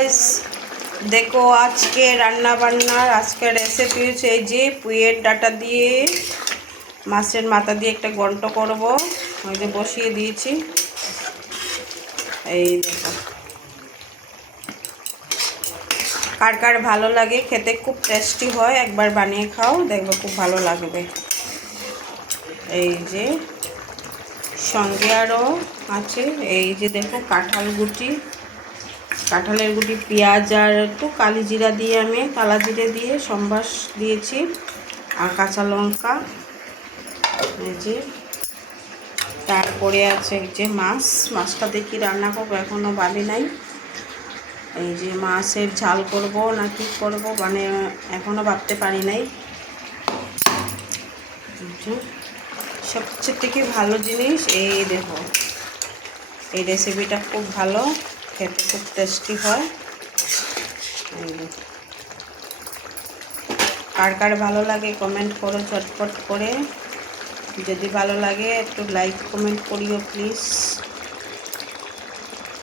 Guys, দেখো আজকে রান্না বান্নার আজকের রেসিপি হচ্ছে এই যে পুঁইয়ের ডাঁটা দিয়ে মাছের মাথা দিয়ে একটা ঘন্ট করব। ওই যে বসিয়ে দিয়েছি। এই দেখো, কার কার ভালো লাগে খেতে, খুব টেস্টি হয়, একবার বানিয়ে খাও, দেখবে খুব ভালো লাগবে। এই যে সঙ্গে আরও আছে, এই যে দেখো কাঁঠালের গুটি, পেঁয়াজ আর একটু কালি জিরা দিয়ে আমি কালা জিরে দিয়ে সম্বাস দিয়েছি, আর কাঁচা লঙ্কা। এই যে তারপরে আছে এই যে মাছটা দেখি রান্না করবো, এখনও ভাবি নাই। এই যে মাছের ঝাল করব না কি করব, মানে এখনও ভাবতে পারি নাই। সবচেয়ে থেকে ভালো জিনিস এই দেখো, এই রেসিপিটা খুব ভালো, খেতে খুব টেস্টি হয়। কার কার ভালো লাগে কমেন্ট করো ঝটপট করে। যদি ভালো লাগে একটু লাইক কমেন্ট করিও প্লিজ।